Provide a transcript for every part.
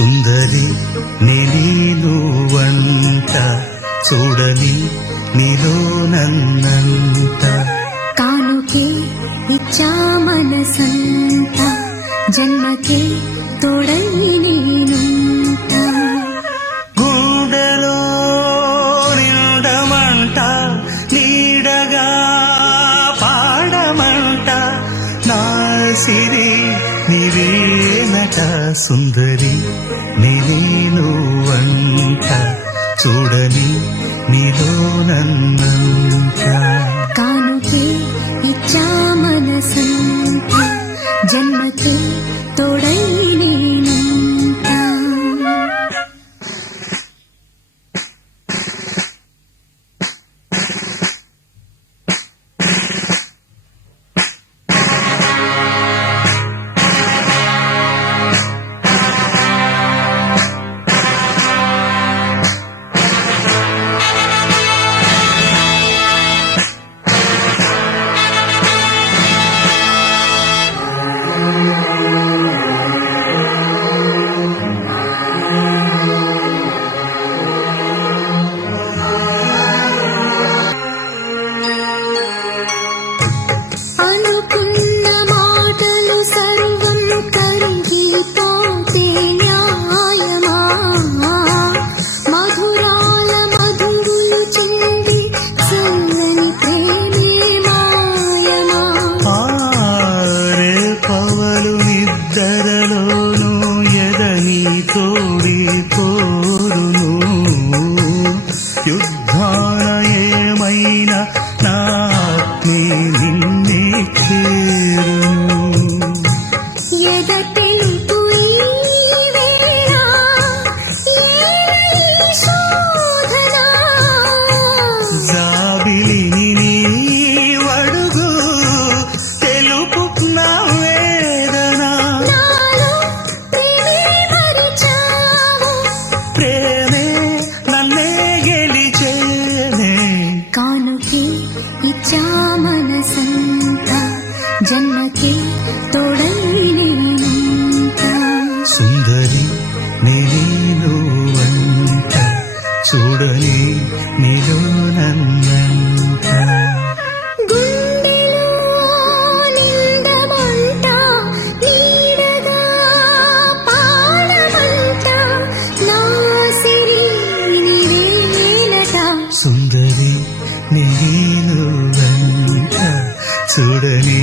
సుందరి నేను వంట చూడని నీలో నన్నంత కానుకే ఇచ్చా మనసంత జన్మకే తోడై నేనుంట గుండెలో నిండమంట నీడగా పాడమంట నా సిరి నీవేనట సుందరి నేను వంట చూడని నీలో నన్నంత కానుకే ఇచ్చా మనసంత జన్మకే తోడై నేనుంట అనుకున్న మాటలు సర్వం కరిగిపోతే న్యాయమా మధురాల మధువులు చెంది చల్లని ప్రేమే మాయమా ఆరే పవలు నిద్దరలోను ఎదని తోడి కోరును యుద్ధాన ఏమైనా నా ఆత్మే నిన్నే చేరును ఎద తెలుపు ఈ వేళ ఏలై శోధన జాబిలిని నీవడుగు తెలుపు నా వేదన నాలో ప్రేమే మరిచావు ప్రేమే నన్నే గెలిచేనే కానుకే ఇచ్చా మనసంత జన్మకే తోడై నేనుంట సుందరి నేను వంట చూడని నీలో నన్నంత గుండెలో నిండమంట నీడగా పాడమంట నా సిరి నీవేనట సుందరి నేను వంట చూడని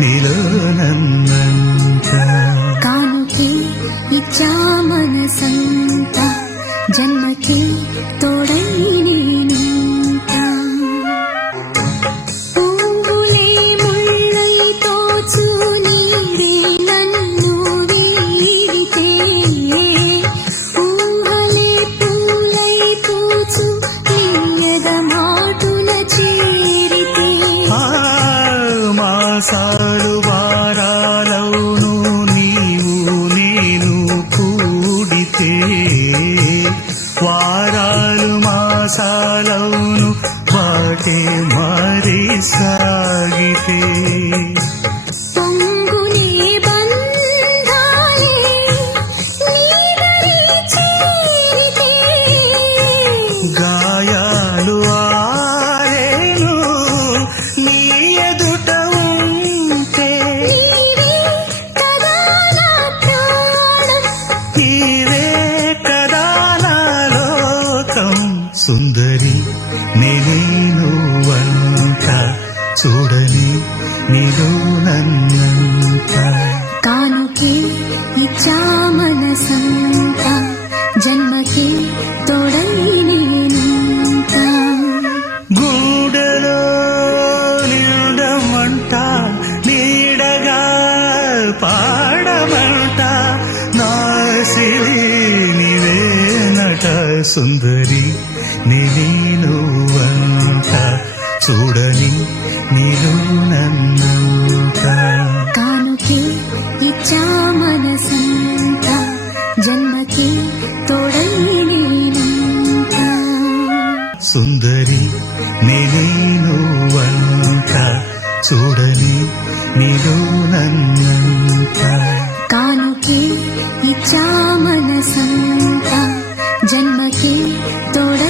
నీలో నన్నంత కానుకే ఇచ్చా మనసంత జన్మకే తోడై నేనుంట పువ్వులే ముళ్ళై తోచు నీరే నన్ను వీడితే ఊహలే పూలై పూచు నీయద మాటున చేరితే ఆ మాసాలు వారాలవును నీవు నేను కూడితే వారాలు మాసాలవును వాటే మారి సాగితే పొంగునే బంధాలే నీదరి చేరితే గాయాలు ఆరేను నీ ఎదుట ఉంటే నీవే కదా నా ప్రాణం నీవే కదా నా లోకం సుందరి నేను వంట చూడని నీలో నన్నంత కానుకే ఇచ్చా మనసంత జన్మకే తోడై నేనుంట గుండెలో నిండమంట నీడగా పాడమంట నా సిరి నీవేనట సుందరి నేను వంట చూడని నీలో నన్నంత కానుకే ఇచ్చా మనసంత జన్మకే తోడై నేనుంట సుందరి నేను వంట చూడని నీలో నన్నంత కానుకే ఇచ్చా మనసంత జన్మకి తోడై